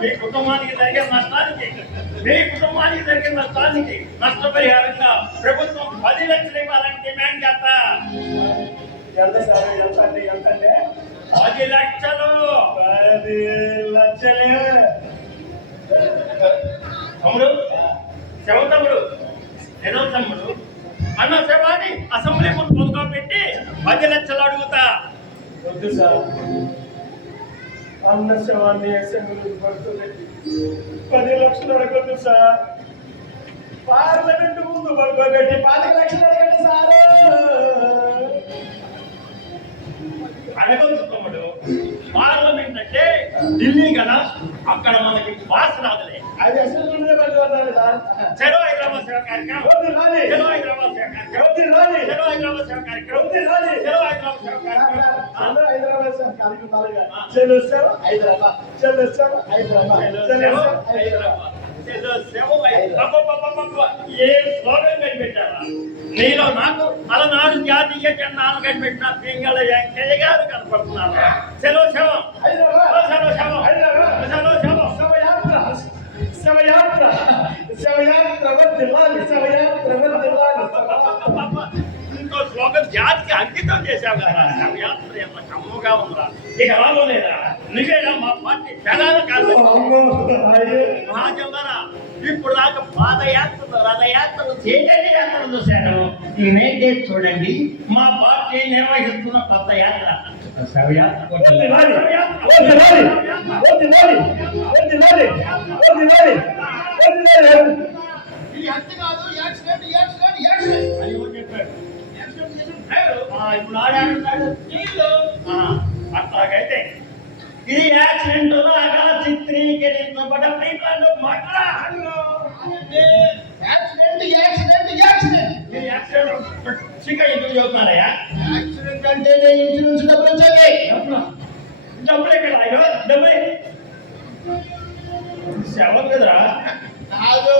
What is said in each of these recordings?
మీ కుటుంబానికి జరిగే నష్టానికి నష్టపరిహారంగా ప్రభుత్వం 10 లక్షలు ఇవ్వాలని డిమాండ్ చేస్తా. ఎంత సార్ ఎంత అంటే 10 లక్షలు. 10 లక్షలే తమ్ముడు ఏదో తమ్ముడు అన్న శవాన్ని అసెంబ్లీ ముందు పొందుగా పెట్టి 10 లక్షలు అడుగుతా. వద్దు సార్, అన్న శవాన్ని అసెంబ్లీ పడుతుంది 10 లక్షలు అడగద్దు సార్. పార్లమెంట్ ముందు పడుకోబెట్టి 10 లక్షలు అడగండి సార్. అడగొచ్చు తమ్ముడు, పార్లమెంట్ అంటే ఢిల్లీ కదా, అక్కడ మనకి భాష రాదులే. అది అసెంబ్లీలో పడుకోవాలి సార్. చలో హైదరాబాద్ సేవ కార్యక్రమం, వద్దు రాని, చలో హైదరాబాద్ సేవ కార్యక్రమం, వద్దు రాని, చలో హైదరాబాద్ సేవ కార్యక్రమం, వద్దు రాని, చలో హైదరాబాద్ సేవ కార్యక్రమం. అందరూ హైదరాబాద్ సార్ కార్యక్రమాలుగా చలో సార్ హైదరాబాద్, చలో సార్ హైదరాబాద్, చలో సార్ హైదరాబాద్. ఏ స్లోగన్ కనిపెట్టారా? నీలో నాకు అలనాడు జాతీయ జెండాను కనిపెట్టిన పింగళ వెంకయ్య గారు కనపడుతున్నారు. సెలవు శవం, హైదరాబాద్, సెలవు శవం, హైదరాబాద్, సెలవు శవం. శవయాత్ర వర్ధిల్లాలి, శవయాత్ర వర్ధిల్లాలి. ఇంకో స్లోగన్ జాతికి అంకితం చేశావు కదా. శవయాత్ర ఎంత కమ్ముగా ఉందా. ఇక రాలో లేదా నువ్వేనా మా పార్టీ ప్రధాన మహాజంగారా. ఇప్పుడు దాకా పాదయాత్రలు రథయాత్రలు చేసేది యాత్రలు చూశాను. నేటే చూడండి మా పార్టీ నిర్వహిస్తున్న కొత్త యాత్ర శవయాత్ర. వర్ధిల్లాలి, వర్ధిల్లాలి, వర్ధిల్లాలి, వర్ధిల్లాలి, వర్ధిల్లాలి, వర్ధిల్లాలి. ఇది హత్య కాదు, యాక్సిడెంట్ యాక్సిడెంట్ యాక్సిడెంట్ అని ఎవరు చెప్పారు? ఇప్పుడు ఆడాడుతాడు నీళ్ళు. అట్లాగైతే ఇది యాక్సిడెంట్ లాగా చిత్రీకరించబడ్డ ప్రీప్లాన్ మాట్లా. యాక్సిడెంట్ యాక్సిడెంట్ యాక్సిడెంట్ ఇది యాక్సిడెంట్ సిగ్గా ఎందుకు చెబుతున్నారయ్యా? యాక్సిడెంట్ అంటేనే ఇన్సూరెన్స్ డబ్బులు వచ్చాయి. డబ్బులు ఎక్కడ అయ్యో? డబ్బులు శవం కదరా. కాదు,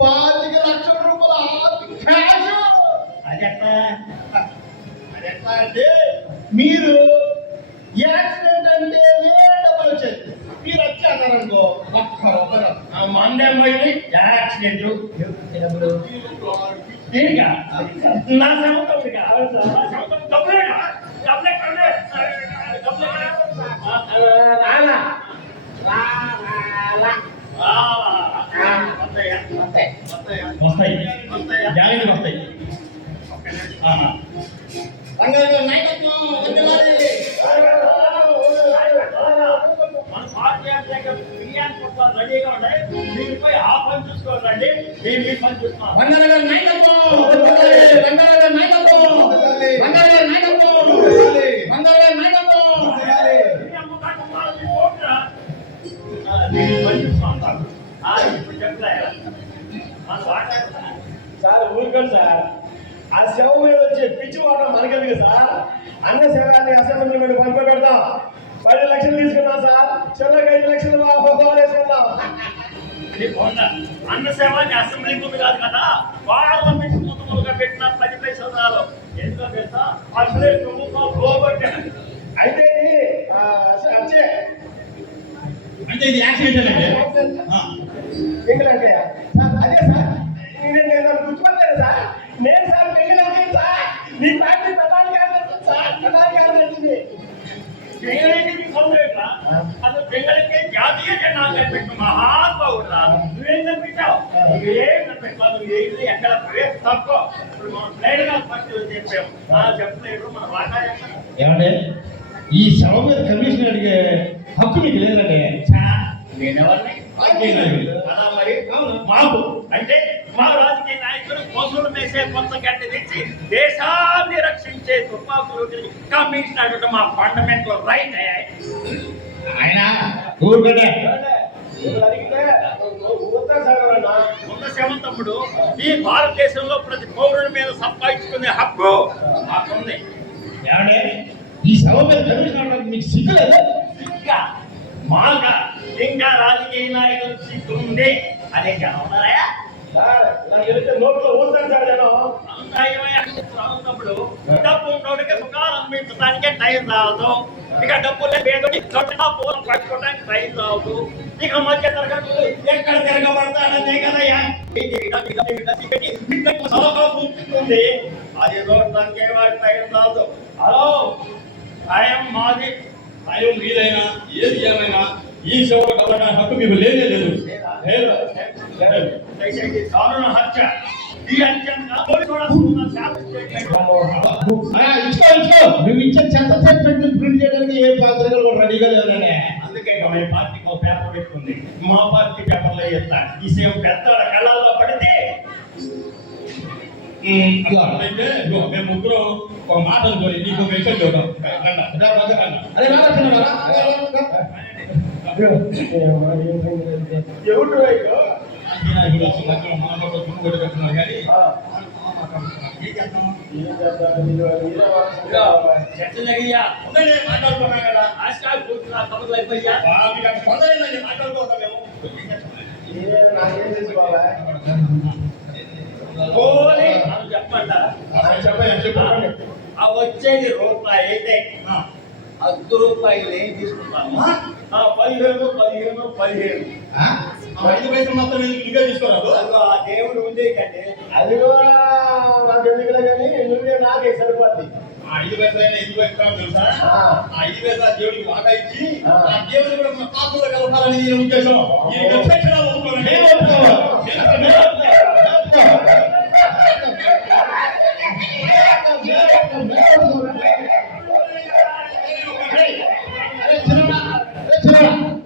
25 లక్షల రూపాయలు క్యాష్. అదెట్లా అంటే మీరు యాక్సిడెంట్ అంటే డబ్బులు వచ్చేది. మీరు వచ్చి అన్నారనుకో మందేమైంది యాక్సిడెంట్ డబ్బులు దీనిగా నా సముద్రంగా డబ్బులే వస్తాయి జాగ్రత్తగా వస్తాయి. మన పార్టీ రెడీగా ఉంటాయి. దీనిపై ఆ పని చూసుకోవాలండి. నేను మీ పని చూస్తున్నాను. సార్ ఊరుకోండి సార్, ఆ శవం మీద వచ్చే పిచ్చి మాట మనకెందుకు సార్? అన్న శవాన్ని అసెంబ్లీ మీద పంప పెడతాం. 10 లక్షలు తీసుకున్నాం సార్, చెల్లకి 5 లక్షలు వేసుకుందాం. అన్న సేవాన్ని అసెంబ్లీ ముందు కాదు కదా, పార్లమెంట్ ముందుగా పెట్టిన 10 పైసలు ఎందుకో తెలుసా? అసలే అయితే అంటే ఇది యాక్సిడెంట్ అండి. పెంగులంటే అదే సార్, నేను గుర్తుపడలేదు సార్. నేను సార్ పెంగులంటే సార్ మీ పార్టీ ప్రధాని గారు సార్, ప్రధాని గారు వచ్చింది. అసలు పెంగళకే జాతీయ జెండా కనిపెట్టిన మహానుభావుడురా. నువ్వేం కనిపించావు? నువ్వేం కనిపెట్టావు? నువ్వు ఎక్కడ తక్కువ. ఇప్పుడు మనం ప్లేడ్గా పార్టీలు చెప్పాము. చెప్పలేదు మన వాటా ఏమంటే ఈ శవం మీద కమిషన్ అడిగే హక్కు మీకు లేదండి. నేనెవరిని అలా మరి మాకు అంటే మా రాజకీయ నాయకులు పశువులు మేసే కొంత గడ్డి తెచ్చి దేశాన్ని రక్షించే తుపాకులు కమిషన్ అడగడం మా ఫండమెంటల్ రైట్. ఆయన ఊరుకుంటే ఉన్న శవంతముడు ఈ భారతదేశంలో ప్రతి పౌరుడి మీద సంపాదించుకునే హక్కు మాకుంది. ఏమంటే ఈ శవం మీద కమిషన్ అడగడానికి మీకు సిగ్గు లేదా? ఇంకా మాగా ఇంకా రాజకీయ నాయకులు సిగ్గు ఉంది అనే జనం ఉన్నారా? సార్ నాకు తెలిస్తే నోట్లో ఊస్తాను సార్ నేను ఉన్నప్పుడు డబ్బు ఉన్నోడికి సుఖాలు అనిపించడానికే టైం రావదు. ఇక డబ్బులే పేదోడి పూలం పట్టుకోవడానికి టైం రావదు. ఇక మధ్య తరగతులు ఎక్కడ తిరగబడతాడనే కదయ్యా ఉంటుంది. అది చూడటానికి వాడి టైం రాదు. హలో, టైం మాది. భయం మీదైనా ఏది ఏమైనా ఈ సేవకు కావాలనే హక్కు మీకు లేనే లేదు. దయచేసి దారుణ హత్య. ఈ హత్యంగా పోలీసులు ఇచ్చుకో నువ్వు ఇచ్చే చెత్త స్టేట్మెంట్ ప్రింట్ చేయడానికి ఏ పాత్రలు కూడా రెడీగా లేదనే. అందుకే మీ పార్టీకి ఒక పేపర్ పెట్టుకుంది. మా పార్టీ పేపర్లో చెప్తా. ఈ సేవ పెద్దవాళ్ళ కళ్ళల్లో పడితే అయితే మేము ముగ్గురు ఒక మాట అనుకోని నీకు ఒక విషయం చూద్దాం. అరే ఎవరు చర్చ జరిగా మాట్లాడుకున్నాం కదా. ఆస్కాల్ కూర్చున్నా కబుర్లు అయిపోయా మాట్లాడుకోవద్దాం మేము. నాకేం తెలుసుకోవాలా పోనీ అని చెప్పంటారా? చెప్పండి. ఆ వచ్చేది రూపాయి అయితే ₹10 ఏం తీసుకుంటాము? 15. 5 పైసలు మొత్తం ఇంకా తీసుకోరాదు. అదిగో ఆ దేవుడు ఉండే కంటే అది కూడా నాకు ఎందుకులే కానీ నువ్వే నాకే సరిపోద్ది. 5 పైసలు అయినా ఎందుకు ఎక్కువ తెలుసా? 5 పైసలు దేవుడికి వాటా ఇచ్చి ఆ దేవుడు కూడా మన పాపంలో కలపాలని నేను ఉద్దేశం. ఈ విచక్షణలు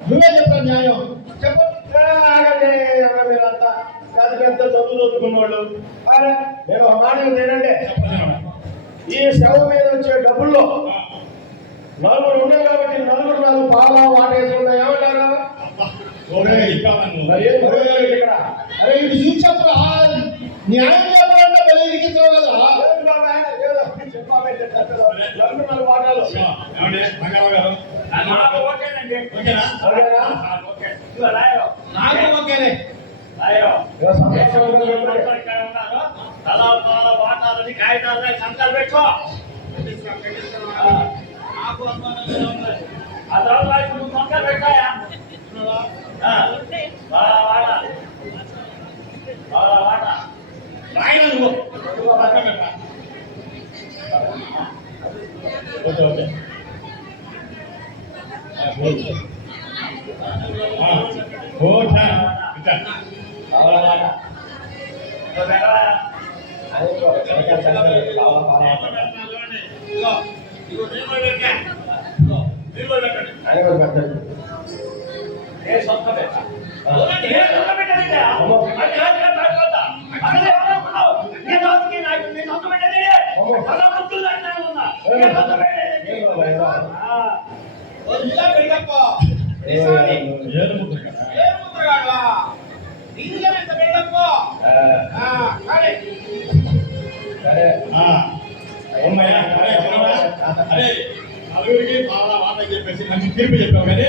నువ్వే చెప్పాను న్యాయం చెప్పు. మీరంతా పెద్ద పెద్ద చదువు చదువుకున్నవాళ్ళు. నేను ఒక మాట ఏంటంటే ఈ శవ మీద వచ్చే డబ్బుల్లో నలుగురు ఉన్నాయి కాబట్టి నలుగురు నాకు పాలా వాటేసుకుంటా ఏమంటారు? ఇక్కడ అరే ఇది చూసేప్పుడు న్యాయం చెప్పాలంటే బలికి చూడాలా? నలుగురు నాలుగు వాటాలు నాకు ఓకేనండి. ఓకేనా? ఓకే. ఇదిగో రాయో. నాకు ఓకేనే. రాయో. సంతోషం. ఇక్కడ ఉన్నారు. తలా వాటాలని కాగితాలని సంతకాలు పెట్టుకో. నాకు అనుమానంగా ఉన్నది. ఆ తర్వాత ఇప్పుడు సంతకాలు పెట్టాయా? వాట రాయినా నువ్వు ఓకే ఓకే ఓకే ఏ సొంత పెట్ట నలుగురికి బాగా మాట చెప్పేసి మంచి తీర్పు చెప్పావు కానీ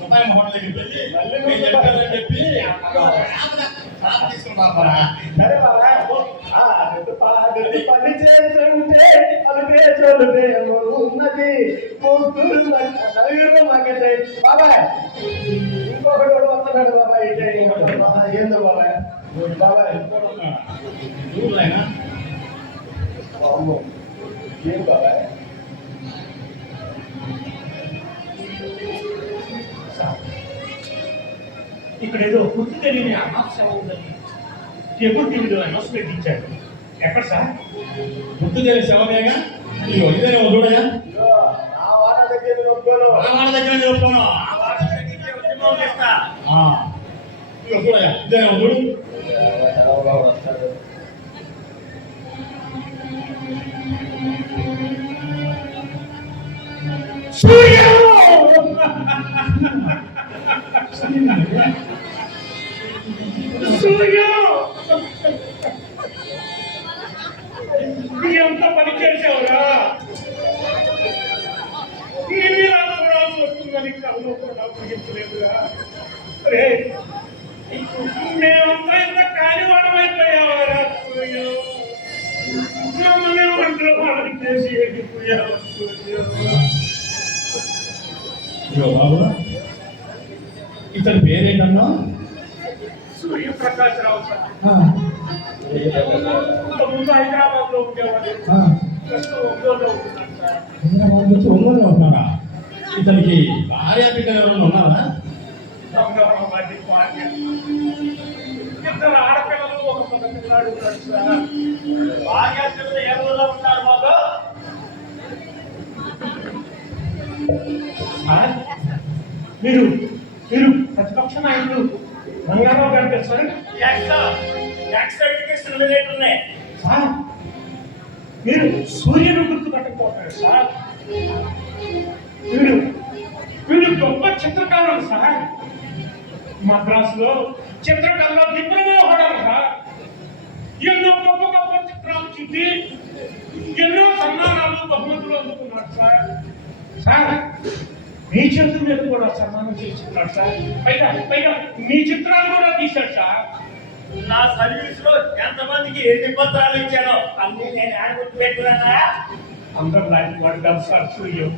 సుబ్బాయి మోహన్ దగ్గరికి వెళ్ళి చెప్పారని చెప్పి తీసుకున్నారా? సరే పని చేస్తుంటే ఉన్నది నలుగురు మాకైతే బాబాయ్ ఇంకొకటి కూడా వస్తున్నాడు బాబాయ్. ఏందో బాబాయ్ బాబాయ్ ఊర్లైనా ఏం బాబాయ్ ఇక్కడ ఏదో గుర్తు తెలియని అనాథ ఉందని కేబుల్ టీవీలో అనౌన్స్మెంట్ ఇచ్చాడు. ఎక్కడ సార్? గుర్తు తెలియని శవమేగా. ఇదిగో ఇదే చూడయా ఆ వాట దగ్గర నొప్పుకోను మాట దగ్గర చెప్పుకోను. ఇదిగో చూడయా ఇదే చూడు. ఎంత పని చేసావురా? చూడాల్సి వస్తుందని కళ్ళు కూడా గుర్తించలేదురా. మేము ఇదిగో బాబు, ఇతని పేరేంటన్నా? సూర్యప్రకాశరావు సార్. ముందు హైదరాబాద్ లో ఉండేవాడు, ప్రస్తుతం ఒంగోలులో ఉంటున్నాడు సార్. హైదరాబాద్ నుంచి ఒంగోలులో ఉంటున్నారా? ఇతనికి భార్య బిడ్డలు ఎవరైనా ఉన్నారా? రంగవరం వాటి భార్య, ఇద్దరు ఆడపిల్లలు, ఒక మగ పిల్లాడు ఉన్నాడు సార్. భార్యాపిల్లలు ఏ ఊళ్ళో ఉంటారు బాబు? సార్, మీరు మీరు ప్రతిపక్ష నాయకులు రంగారావు గారు తెలుసు సార్. ఎడ్యుకేషన్ రిలేట్ ఉన్నాయి సార్, మీరు సూర్యుని గుర్తుపట్టకపోతారు సార్. వీడు వీడు గొప్ప చిత్రకారుడు సార్. మద్రాసులో చిత్రకళలో డిప్లొమా పడాలి సార్. ఎన్నో గొప్ప గొప్ప చిత్రాలు చూపి ఎన్నో సన్మానాలు బహుమతులు అందుకున్నాడు సార్. సార్, మీ చేతుల మీద కూడా సన్మానం చేస్తున్నాడు సార్. పైగా పైగా మీ చిత్రాలు కూడా తీశాడు సార్. నా సర్వీస్ లో ఎంతమందికి ఎన్ని పత్రాలు ఇచ్చానో అన్ని నేను యాడ్ గుర్తు పెట్టుకున్నా. అందరు లాంటి వాడు కాదు సార్ సూర్యం.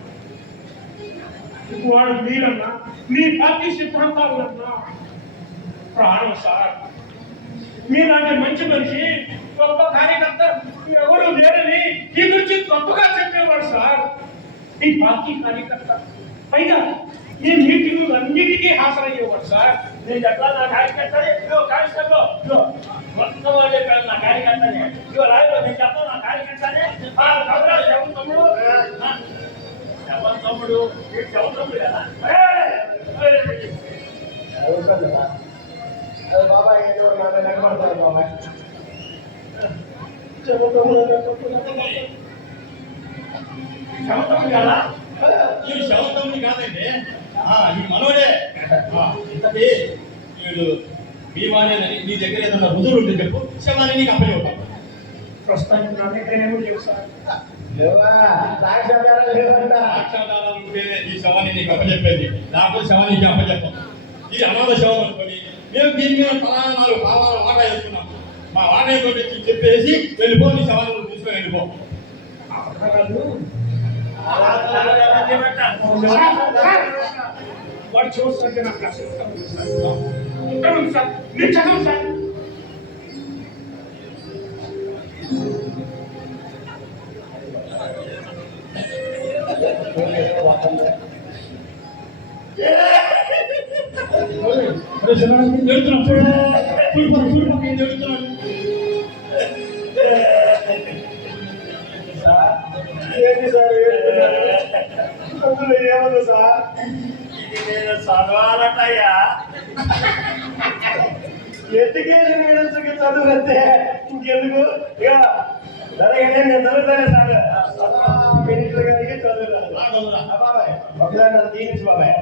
వాడు మీరన్నా, మీ పార్టీ సిద్ధాంతాలన్నా ప్రాణం సార్. మీలాంటి మంచి మనిషి, గొప్ప కార్యకర్త ఎవరు లేరని ఈ గురించి గొప్పగా చెప్పేవాడు సార్. ఈ పార్టీ కార్యకర్త, పైగా ఈ మీటింగ్ అన్నిటికీ హాజరయ్యేవాడు సార్. నేను చెప్పాలి నా కార్యకర్తని, ఇదిగో కానిస్టేబుల్, ఇదిగో మొత్తం వాళ్ళు చెప్పారు నా కార్యకర్తని. ఇదిగో రాయలో నేను చెప్పాను నా కార్యకర్తని. శవం తమ్ముడు, శవం తమ్ముడు, శవం తమ్ముడు కదా. అదే బాబాయ్ ఏంటో నాకు నిలబడతారు బాబాయ్. శవం తమ్ముడు కదా. ఈ శవతంని కాదండి, ఈ మనోడే. ఇంతకీ వీడు భీమానేనని నీ దగ్గర ఏదన్నా రుజువులు ఉంటే చెప్పు, శవాన్ని నీకు అప్పచెప్తాను. ప్రస్తుతానికి నా దగ్గరేమో లేవు సార్. లేవా సాక్ష్యాధారాలు లేవంట. సాక్ష్యాధారాలు ఉంటేనే ఈ శవాన్ని నీకు అప్పచెప్పేది, నాకు శవానికి అప్పచెప్తాం. ఇది అనాథ శవం అనుకోని మేము దీని మీద తలానాలు భావాలు వాటా వేసుకున్నాం. మా వాటా చెప్పేసి వెళ్ళిపో, నీ శవాన్ని నువ్వు తీసుకొని వెళ్ళిపో. ఆధారాలు అలా వాడు చూస్తుంటే నాకు అసలు ఉంటాను సార్. మీరు చదవండి సార్. ఏంటి సార్ ఏడుస్తున్నారు? అందులో ఏముంది సార్? ఇది నేను చదవాలటయ్యా. ఎడ్యుకేషన్ మినిస్టర్కి చదువు వస్తే ఇంకెందుకు ఇక జరగనే నేను చదువుతానే సార్. మినిస్టర్ గారికి చదువు రాదు. బాబాయ్ ఒకసారి నన్ను దీనించు బాబాయ్.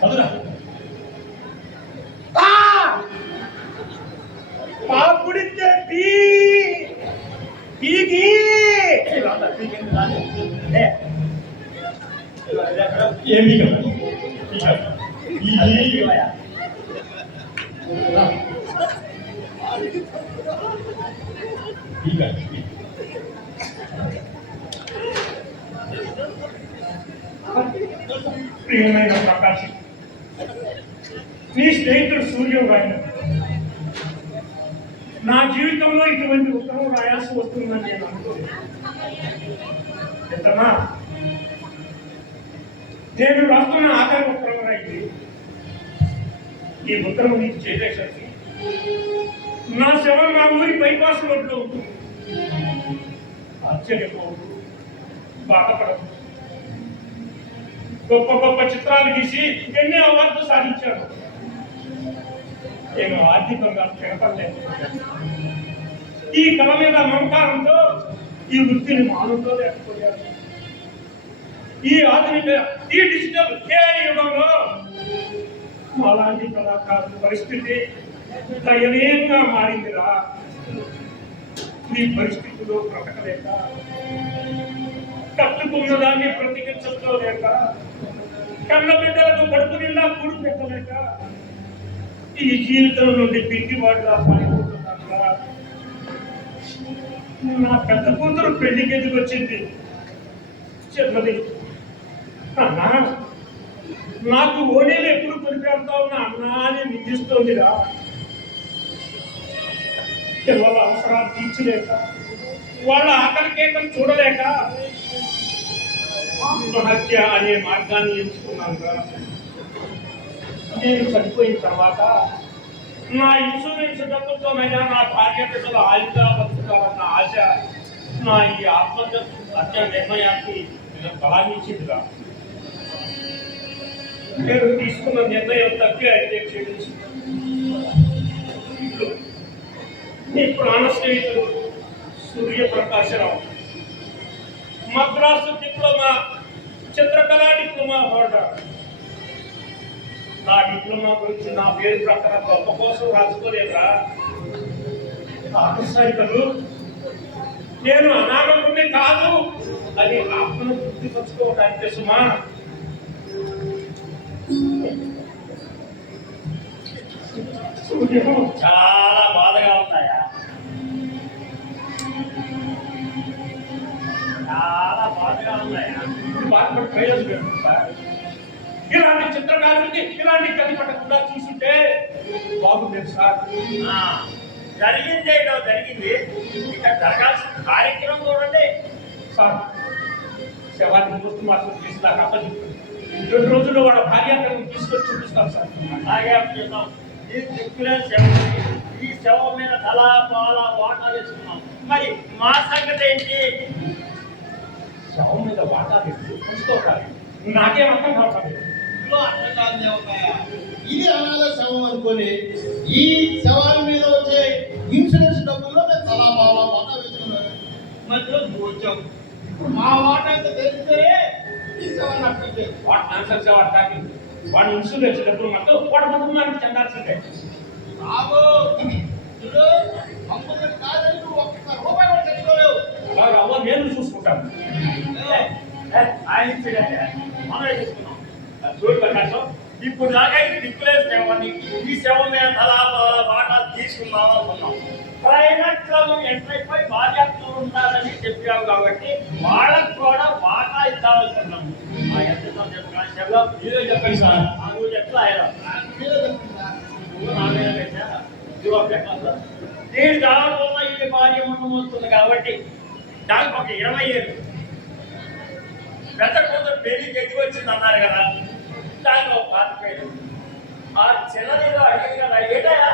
చదువురా. పాపుడితే పీకి ఏమి కదా ప్రియమైన ప్రకాశం, నీ స్నేహితుడు సూర్యం గారు నా జీవితంలో ఇటువంటి ఉత్తరం రాయాల్సి వస్తుందని నేను అనుకోలేదు. ఎంతనా నేను రాస్తున్న ఆఖరి ఉత్తరం రాయింది. ఈ ఉత్తరం నీకు చేసేసరికి నా శవం నా ఊరి బైపాస్ రోడ్లో ఉంటుంది. ఆశ్చర్యపోవద్దు, బాధపడదు. గొప్ప గొప్ప చిత్రాలు గీసి ఎన్ని అవార్డులు సాధించాను. నేను ఆర్థికంగా స్థిరపడలేదు. ఈ కళ మీద మమకారంతో ఈ వృత్తిని మానుతో లేకపోయాను. ఈ ఆధునిక ఈ డిజిటల్ AI యుగంలో మాలాంటి కళాకారుల పరిస్థితి దయనీయంగా మారిందిరా. ఈ పరిస్థితిలో బ్రతకలేక, కట్టుకున్న దాన్ని బ్రతికించలేక, కన్న బిడ్డలకు కడుపు నిండా కూడు పెట్టలేక ఈ జీవితం నుండి పిట్టిబాటుగా పడిపోతున్నా. నా పెద్ద కూతురు పెళ్లికి ఎందుకు వచ్చింది చెప్పది. అన్నా నాకు ఓణీలు ఎప్పుడు కొనిపెడతావు నా అన్నా అని నిందిస్తోందిరా. పిల్లల అవసరాలు తీర్చలేక, వాళ్ళ ఆకలి కేకలు చూడలేక ఆత్మహత్య అనే మార్గాన్ని ఎంచుకున్నానుగా. నేను చనిపోయిన తర్వాత నా ఇన్సూరెన్స్ డబ్బులతోనైనా నా భార్య బిడ్డలు ఆయుధంగా బతుకుతారన్న ఆశ నా ఈ ఆత్మహత్య నిర్ణయానికి బలాన్ని ఇచ్చిందిగా. నేను తీసుకున్న నిర్ణయం తప్పే అయితే క్షమించి నీ ప్రాణ స్నేహితుడు సూర్యప్రకాశరావు, మద్రాసు డిప్లొమా, చిత్రకళా డిప్లొమా హోల్డర్. నా డిప్లొమా గురించి నా పేరు ప్రకారం గొప్ప కోసం రాసుకోలేదురా. ఆకర్షికలు నేను అనారోగ్యమే కాదు అని ఆత్మను తృప్తిపరచుకోవడానికి సుమా. చాలా బాధగా ఉన్నాయా? చాలా బాధగా ఉన్నాయా? బాధపడి ప్రయోజనం సార్. ఇలాంటి చిత్రకారుడికి ఇలాంటి కథ పట్టకుండా చూస్తుంటే బాగుండేది సార్. జరిగిందేటో జరిగింది, ఇక్కడ జరగాల్సిన కార్యక్రమం చూడండి సార్. శవాన్ని మూస్తు మాత్రం చేసి నాకు అప్పచెప్పాను. 2 రోజుల్లో వాళ్ళ భార్యాన్ని తీసుకొని చూపిస్తాను సార్. అలాగే అప్పచెప్తాం. ఈ దిక్కులే శవం, ఈ శవం మీద తలా పాల వాటాలు వేసుకున్నాం. మరి మా సంగతి ఏంటి? శవం మీద వాటాలు చూసుకోవాలి. నాకేం అర్థం కావాలి. ఇది అనాథ శవం అనుకొని ఈ శవాల మీద వచ్చే ఇన్సూరెన్స్ డబ్బుల్లో మేము తలా బాగా వాటా వేసుకున్నాను. మధ్యలో నువ్వు వచ్చావు. మా వాటా ఎంత తెలిస్తే ఈ శవాన్ని అక్కడ వాట్ ఆన్సర్ వాడు టాకింగ్. వాడు ఇన్సూరెన్స్ డబ్బులు మాత్రం వాడు కుటుంబానికి చెందాల్సిందే. బాబు చూడు, అమ్ముడు కాదని నువ్వు ఒక్క రూపాయి కూడా తెచ్చుకోలేవు. అలా అవ్వ నేను చూసుకుంటాను. ఆయన ఇచ్చేదంటే మనమే తీసుకున్నాం. చూడు ప్రకాశం, ఇప్పుడు దాకా ఈ దిక్కులే శవాన్ని, ఈ శవం మీద తలా పాల వాటాలు తీసుకున్నాం అనుకున్నాం. క్లైమాక్స్ లో ఎంటర్ అయిపోయి భార్యతో ఉంటారని చెప్పావు కాబట్టి వాళ్ళకు కూడా వాటా ఇద్దామనుకున్నాము. ఎంత కానిస్టేబుల్ మీరే చెప్పండి సార్. నువ్వు చెప్తా మీరే చెప్తున్నా. నేను దానిలో ఇది భార్య వస్తుంది కాబట్టి దానికి ఒక 20 ఏళ్ళు పెద్ద కూతురు పెళ్లికి ఎదిగి వచ్చింది అన్నారు కదా, దానికి ఒక 25 ఏళ్ళు. ఆ చిన్నదిగా అడిగింది కదా, ఏటయా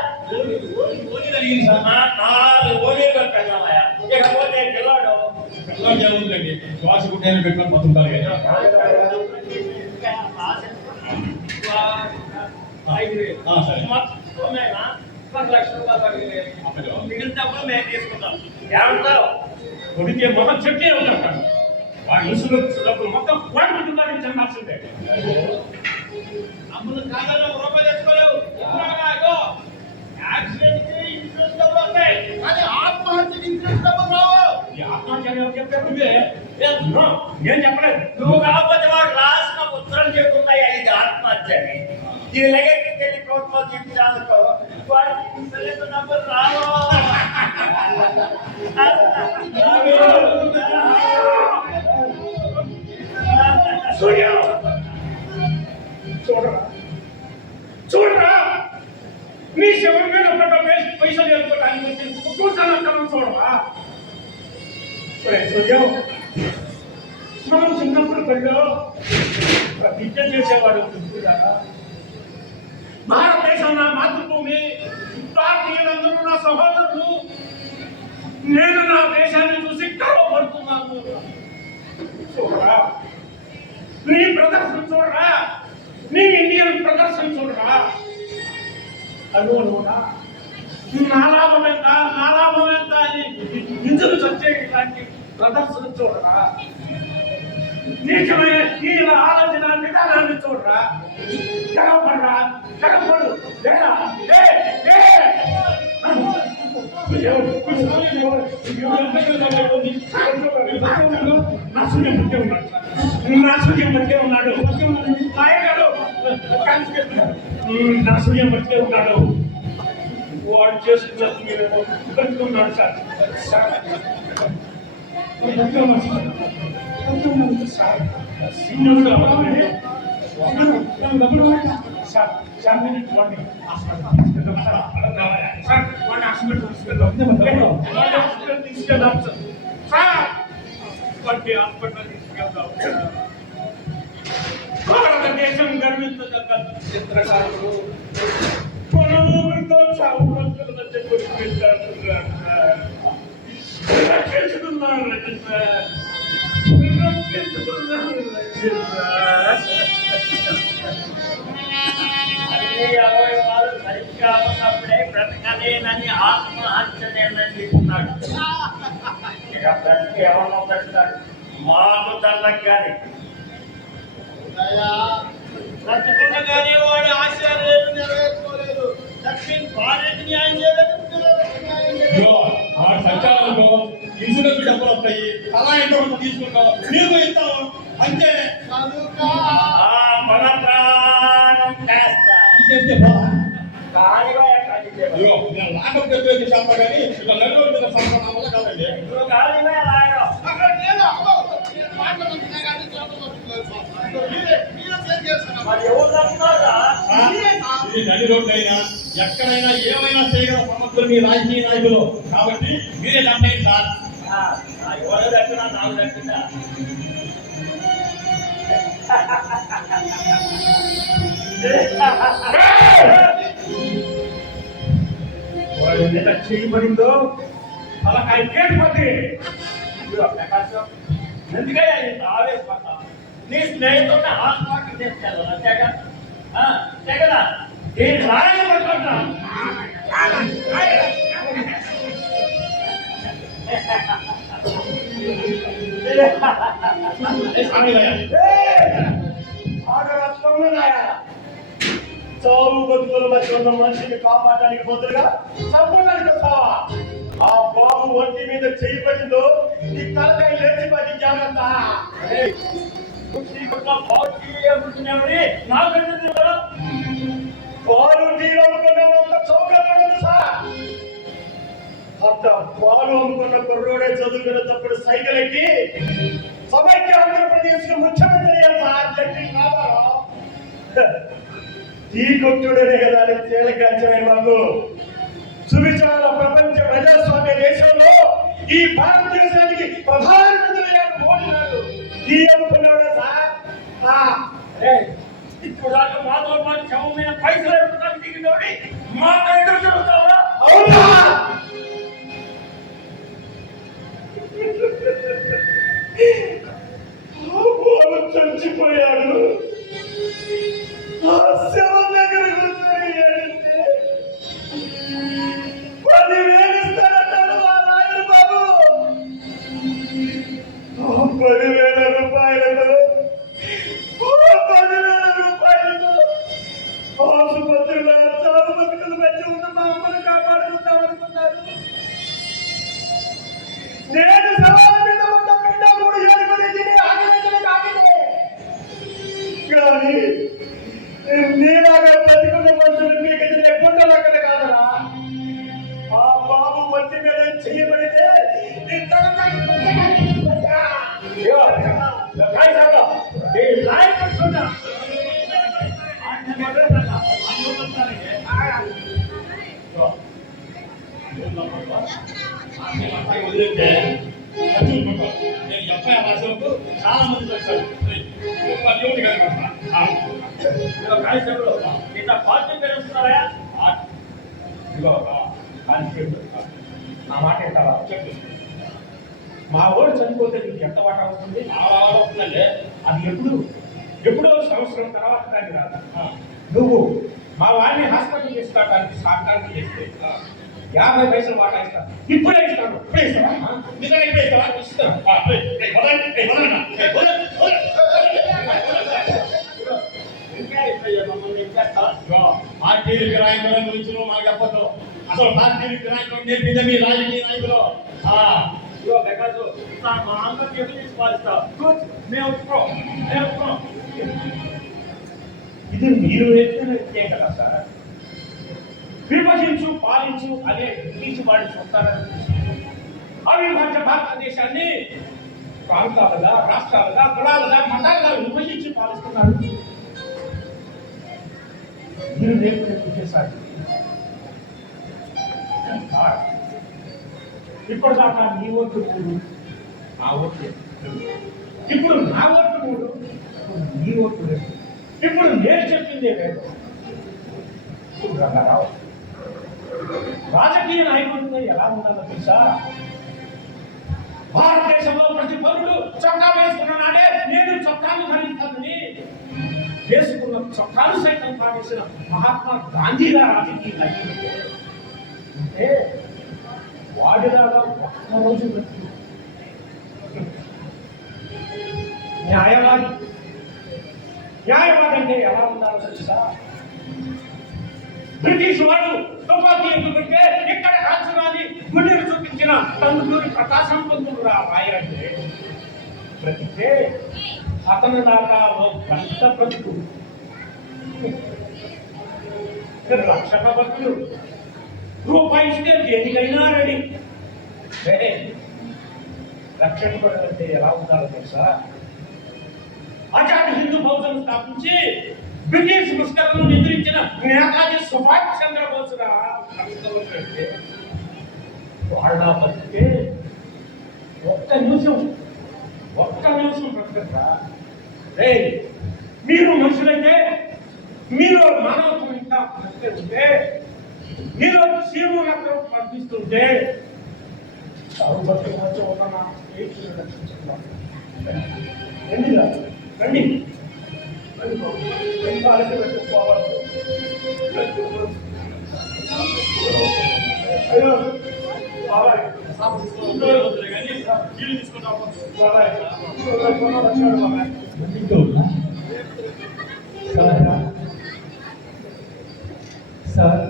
ఓని జరిగింది సార్. 4 ఓనీలు పెళ్ళామయ్యా. ఇకపోతే పిల్లాడు పిల్లలు ఏముందండి, శ్వాస గుడ్డైనా పెట్టుకొని బతుకుతారు కదా. 5,000 సరే. మొత్తమేనా 10 లక్షలు రూపాయలు మిగిలినప్పుడు మేము తీసుకుంటాం. ఏమంటారు? కొడితే మొత్తం చెట్టే ఉంటాను. వాడు ఇన్సూరెన్స్ డబ్బులు మొత్తం వాడి కుటుంబానికి చెందాల్సిందే. అమ్ముడు కాదని ఒక రూపాయి తెచ్చుకోలేవు. యాక్సిడెంట్ ఇన్సూరెన్స్ డబ్బులు వస్తాయి కానీ ఆత్మహత్యకి ఇన్సూరెన్స్ డబ్బులు రావు. ఈ ఆత్మహత్య చెప్పారు నువ్వే. నేను చెప్పలేదు. నువ్వు కాకపోతే వాడు రాసిన ఉత్తరం చెప్తున్నాయి ఇది ఆత్మహత్య అని. ఇది లగెట్కి వెళ్ళి కోర్టులో చూపించాలనుకో వాడికి ఇన్సూరెన్స్ డబ్బులు రావు. సూర్య చూడరా, చూడరా, నీ శవం మీద పైసలు వెళ్ళిపోవడానికి వచ్చి కూర్చోనక్కడం చూడరా. సూర్య, మనం చిన్నప్పుడు బడిలో విద్య చేసేవాడు. భారతదేశం నా మాతృభూమి, భారతీయులందరూ నా సహోదరులు. నేను నా దేశాన్ని చూసి గర్వపడుతున్నాను. చూడరా, నీ ప్రదర్శన చూడరా, నీ ఇండియన్ ప్రదర్శన చూడరా. అనువునా నా లాభం ఎంత అని ఇందుకు వచ్చే ఇలాంటి ప్రదర్శన చూడరా. నీచమైన ఈ ఆలోచన విధానాన్ని చూడరా. గర్వపడరా, గర్వపడు. నా సూర్యం బట్టే ఉన్నాడు. నాయకుడు నా సూర్యం బతికే ఉన్నాడు. వాడు చేసుకున్నది మీరు బతుకున్నాడు సార్. సార్ సార్ సింగల్ అవ్వగానే సార్ సార్ నేను వాడిని హాస్పిటల్ సార్ వాడిని హాస్పిటల్ తీసుకెళ్దాం సార్. వాడిని హాస్పిటల్ తీసుకెళ్దాం. భారతదేశం గర్వించదగ్గ చిత్రకారులు పొలములతో చావు బతుకుల మధ్య రక్షిస్తున్నారు అన్ని అవయవాలు సరిగ్గా ఉన్నప్పుడే బ్రతకలేనని ఆత్మహత్య నిర్ణయం తీసుకున్నాడు. ఇక బ్రతికి ఎవరినో బ్రతుకుతాడు. మాకు తల్లగానే బ్రతికుండగానే వాడి ఆశయాలు నెరవేర్చుకోలేదు. దక్షిణ భారత్ న్యాయం చేయలేదు, పిల్లలకు న్యాయం చేయలేదు. ఇదిగో, వాడు సంచారాలకు ఇన్సూరెన్స్ డబ్బులు వస్తాయి. అలా ఎంతో తీసుకుంటాం, నీకు ఇస్తాం అంతే. కనుక మన ప్రాణం చేస్తా తీసేస్తే పోదా. కాలిగా ఎక్కడికి ఇదిగో, నేను లాకప్ చెప్పేది శాతం కానీ ఇట్లా నెల్లూరు జిల్లా సంపాదన వల్ల కాదండి. కాలిగా లాగడం అక్కడ నేను అబ్బో, నేను మాట్లాడుతున్నా కానీ మీరే సేవ్ చేస్తున్నారు. మరి ఎవరు తప్పుతారా? ఇది నడి రోడ్డు అయినా ఎక్కడైనా ఏమైనా చేయగల సమర్థులు మీ రాజకీయ నాయకులు కాబట్టి మీరే నమ్మేయండి సార్. ఎవరు దక్కినా నాకు దక్కిందా? వాడు ఎలా చేయబడిందో అలా అయిపోతే ప్రకాశం ఎందుకయ్యా ఇంత ఆవేశపడతా? నీ స్నేహితుడిని హాస్పిటల్ తీసుకెళ్ళాలి అంతేగా? అంతేకదా? ఈ రాయలు పట్టుకుంటా చావు బతుకుల మధ్య ఉన్న మనిషిని కాపాడడానికి బదులుగా చంపడానికి వస్తావా? ఆ బాబు ఒంటి మీద చేయబడిందో నీ తలకాయ లేచిపోయి జాగ్రత్త. పాలు టీలు అమ్ముకున్న చౌకలు సార్. అంత పాలు అమ్ముకున్న కుర్రోడే చదువుకున్న తప్పుడు సైకిల్ ఎక్కి సమైక్య ఆంధ్రప్రదేశ్ ముఖ్యమంత్రి అయ్యారు సార్. జడ్జి రామారావు టీ కొట్టుడనే కదా తేలికంచనే బాబు. సువిచార ప్రపంచ ప్రజాస్వామ్య దేశంలో ఈ భారతదేశానికి ప్రధానమంత్రి అయ్యారు మోడీ గారు. టీ అమ్ముకున్నాడే సార్. ఇప్పుడు దాకా మాతో పాటు శవం మీద పైసలు ఎడుపుతానికి దిగినోడి మా ఎదురు తిరుగుతావా? అవునా? చచ్చిపోయాడు. ఆ శవం దగ్గర కూర్చొని ఏడిస్తే 10,000 ఇస్తానంటాడు ఆ నాయన బాబు. 10,000 రూపాయలతో ఆసుపత్రిలో చావు బతుకుల మధ్య ఉన్న మా అమ్మను కాపాడుకుందాం అనుకున్నారు. నేను సవాల మీద ఉన్న బిడ్డ 3 ఏళ్ళు గురించి ఆగలేదని ఆగితే కానీ నీలాగా బతుకున్న మనుషులు మీకు ఎదురే కొండలక్కడ కాదరా. ఆ బాబు ఒంటి మీద చేయబడితే నీ తలకాయ వదిలితే నేను ఎఫ్ఐఆర్ రాసినప్పుడు చాలా మంది వచ్చారు. నిన్న పార్టీ పెరుగుతున్నారా? నా మాట ఏంటారా? చెప్పు. మా ఊరు చనిపోతే నీకు ఎంత వాట అవుతుంది? అవుతుందండి. అది ఎప్పుడో సంవత్సరం తర్వాత దాన్ని రాదా? నువ్వు మా వాడిని హాస్పిటల్ తీసుకురావడానికి సాకారం చేస్తే 50 పైసలు వాటా ఇస్తాను. ఇప్పుడే ఇస్తాను. ఇప్పుడే ఇస్తావా? నిజంగా ఇప్పుడే ఇస్తావా? ఇస్తాను. పార్టీలకు నాయకుల గురించి మాకు చెప్పదు. అసలు పార్టీలకు నాయకులు నేర్పిందే మీ రాజకీయ నాయకులు. మా అందరికి ఎప్పుడు తీసుకోవాలిస్తా? మేము ఒప్పుకోం. ఇది మీరు ఎత్తిన విద్యే కదా సార్. విభజించు పాలించు అనే బ్రిటిష్ వాడి సొంతాన్ని అవిభాజ్య భారతదేశాన్ని ప్రాంతాలుగా, రాష్ట్రాలుగా, కులాలుగా, మతాలుగా విభజించి పాలిస్తున్నారు. మీరు నేర్పిన విద్య సార్. ఇప్పటిదాకా నీ ఓటు 3, నా ఓటు 2. ఇప్పుడు నా ఓటు 3, నీ ఓటు 2. ఇప్పుడు నేను చెప్పిందే లేదు. రంగారావు, రాజకీయ నాయకుడిగా ఎలా ఉండాలో తెలుసా? భారతదేశంలో ప్రతి పౌరుడు చొక్కా వేసుకున్న నాడే నేను చొక్కాను ధరించాలని వేసుకున్న చొక్కాను సైతం పాటించిన మహాత్మా గాంధీగా రాజకీయ నాయకుడు అంటే వాడిలాగా ఒక్కరోజు న్యాయవాది అంటే ఎలా ఉండాలో తెలుసా? బ్రిటిష్ వాడు తుపాకీ ఎందుకంటే ఇక్కడ కాల్చురాని గుండెలు చూపించిన తండ్రి ప్రకాశం పంతులు రాయాలంటే బ్రతికే అతని దాకా గంట బ్రతుకు రక్షక భక్తులు రూపాయి ఇస్తే దేనికైనా రెడీ. రక్షణ పడాలంటే ఎలా ఉండాలో తెలుసా? ఆజాద్ హిందూ ఫౌజను స్థాపించి బ్రిటిష్ ముష్కరులను ఎదిరించిన నేతాజీ సుభాష్ చంద్రబోస్ అంటే వాళ్ళ బతికే ఒక్క నిమిషం బ్రతకరా? మీరు మనుషులైతే, మీరు మానవత్వం ఇంకా బ్రతికే, మీరు శివుడు రక్తం పంపిస్తుంటే రండి అయ్యో సార్,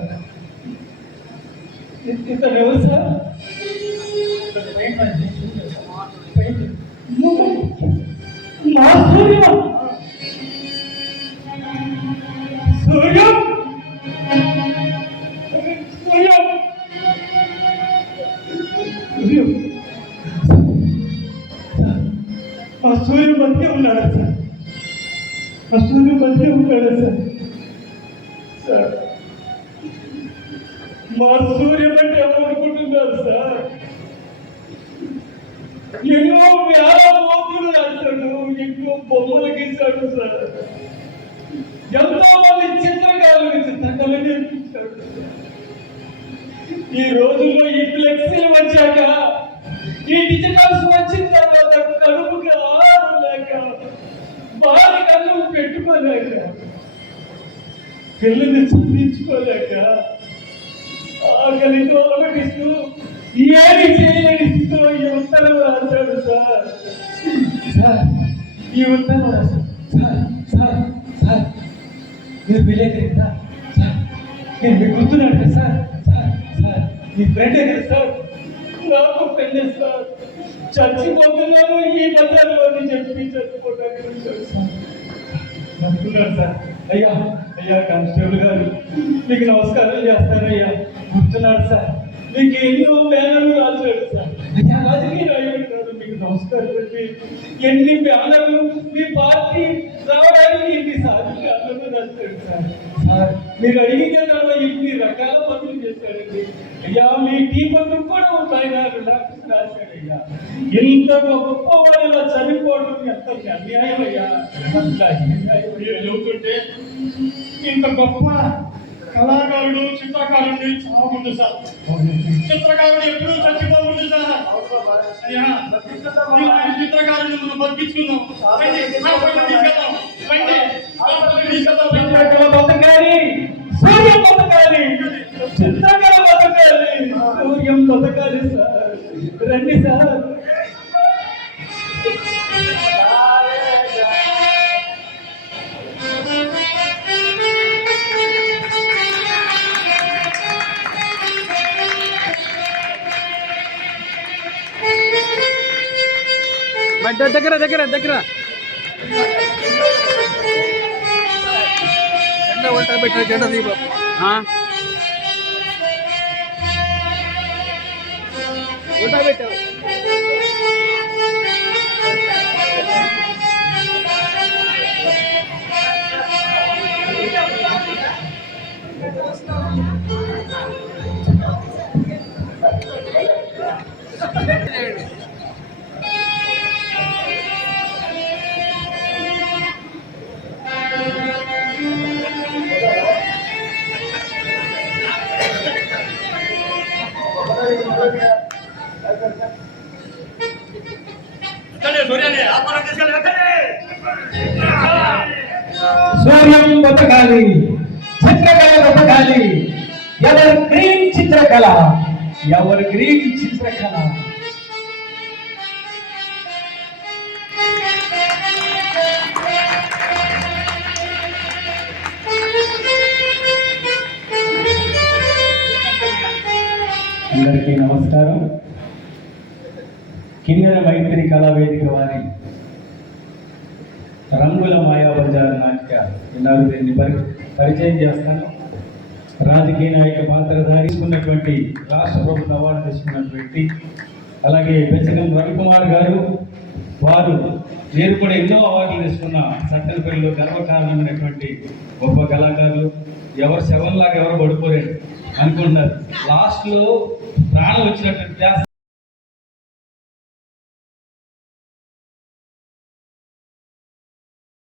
ఇతను ఎవరు సార్? మా సూర్యం సూర్యం సూర్యం సూర్యం ఆ సూర్యం బతికే ఉన్నాడా సార్? ఆ సూర్యం బతికే ఉన్నాడా సార్? సార్, మా సూర్యం అంటే ఏమనుకుంటున్నారు సార్? ఎన్నో వేల బొమ్మలు రాశాడు, ఎన్నో బొమ్మలు గీశాడు సార్. ఎంతో మంది చిత్రకారులు చిత్రకళ నేర్పించాడు. ఈ రోజుల్లో ఈ ఫ్లెక్సీలు వచ్చాక, ఈ డిజిటల్స్ వచ్చిన తర్వాత కడుపుకి ఆహారం లేక, బాగా కళ్ళు పెట్టుకోలేక, పిల్లల్ని చదివించుకోలేక, ఆకలితో అలగిస్తూ ఏమి చేయలేని స్థితిలో ఈ ఉత్తరం రాశాడు సార్. సార్, ఈ ఉత్తరం రాశాడు సార్. సార్ సార్ మీరు విలేకరి కదా సార్? నేను మీకు గుర్తున్నాడు కదా సార్? సార్ సార్ మీ ఫ్రెండే కదా సార్? నాకు ఫ్రెండే సార్. చచ్చిపోతున్నాను ఈ బజార్లో అని చెప్పి చచ్చిపోతాను వచ్చాడు సార్. అనుకున్నాడు సార్. అయ్యా అయ్యా కానిస్టేబుల్ గారు, మీకు నమస్కారం చేస్తానయ్యా. గుర్తున్నాడు సార్. మీకు ఎన్నో బ్యానర్లు రాశాడు సార్. అయ్యా రాజకీయ నాయకుడు కాదు, మీకు నమస్కారం పెట్టి ఎన్ని బ్యానర్లు మీ పార్టీ రావడానికి ఎన్ని సార్లు బ్యానర్లు రాశాడు సార్. సార్, మీరు అడిగితే కదా ఎన్ని రకాల పనులు చేశాడండి. అయ్యా మీ టీ పనులు కూడా ఉన్నాయి నాకు రాశాడయ్యా. ఇంత గొప్ప వాడిలా చనిపోవడం ఎంత అన్యాయం అయ్యా. మీరు చెబుతుంటే ఇంత గొప్ప కళాకారుడు, చిత్రకారుడు చాలా ఉంది సార్. చిత్రకారుడు ఎప్పుడూ చచ్చిపోతుంది సార్. అయ్యా, చిత్రకారుడు మనం బతికించుకుందాం. చిత్రకళ బతకాలి, సూర్యం బతకాలి, చిత్రకళ బతకాలి, సూర్యం బతకాలి సార్. రండి సార్. దగ్గర దగ్గర దగ్గర ఉల్టా పెట్టిన జెండా దీపం ఉల్టా పెట్టావు. సూర్యాన్ని ఆత్మహత్య తీసుకెళ్ళి సూర్యం బతకాలి, చిత్రకళ బతకాలి. ఎవర్ గ్రీన్ చిత్రకళ, ఎవర్ గ్రీన్ చిత్రకళ. అందరికీ నమస్కారం. కిన్నెర మైత్రి కళా వేదిక వారి రంగుల మాయాబజార్ నాటిక ఈనాడు దీన్ని పరిచయం చేస్తాను. రాజకీయ నాయక పాత్రధారి తీసుకున్నటువంటి రాష్ట్ర ప్రభుత్వ అవార్డు తీసుకున్నటువంటి అలాగే బెచ్చగం రవికుమార్ గారు, వారు నేను కూడా ఎన్నో అవార్డులు తీసుకున్న సత్తెనపల్లిలో గర్వకారణమైనటువంటి గొప్ప కళాకారులు. ఎవరు శవంలాగా ఎవరు పడిపోలేదు అనుకుంటున్నారు. లాస్ట్లో ప్రాణం వచ్చినటువంటి